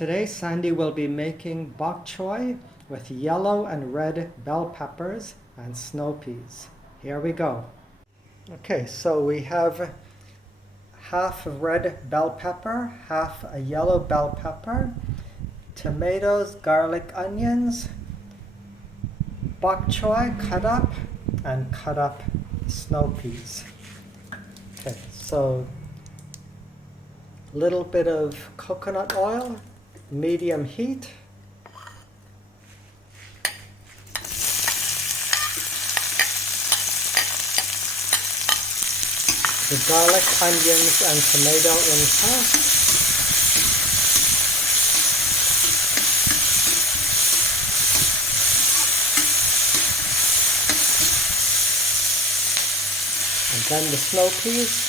Today Sandy will be making bok choy with yellow and red bell peppers and snow peas. Here we go. Okay, so we have half a red bell pepper, half a yellow bell pepper, tomatoes, garlic, onions, bok choy cut up, and cut up snow peas. Okay, so little bit of coconut oil, medium heat. The garlic, onions, and tomato in first. And then the snow peas.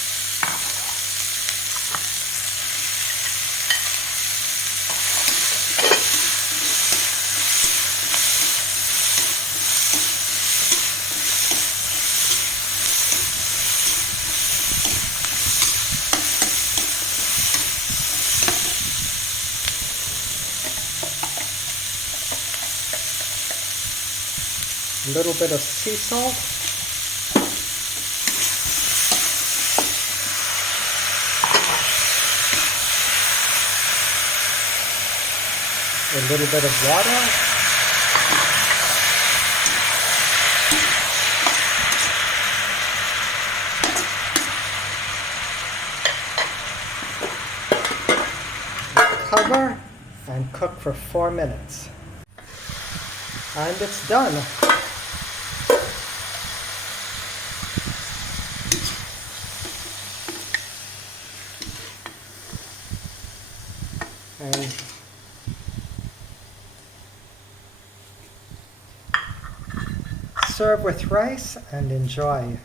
A little bit of sea salt. A little bit of water. Cover and cook for 4 minutes. And it's done. And serve with rice and enjoy.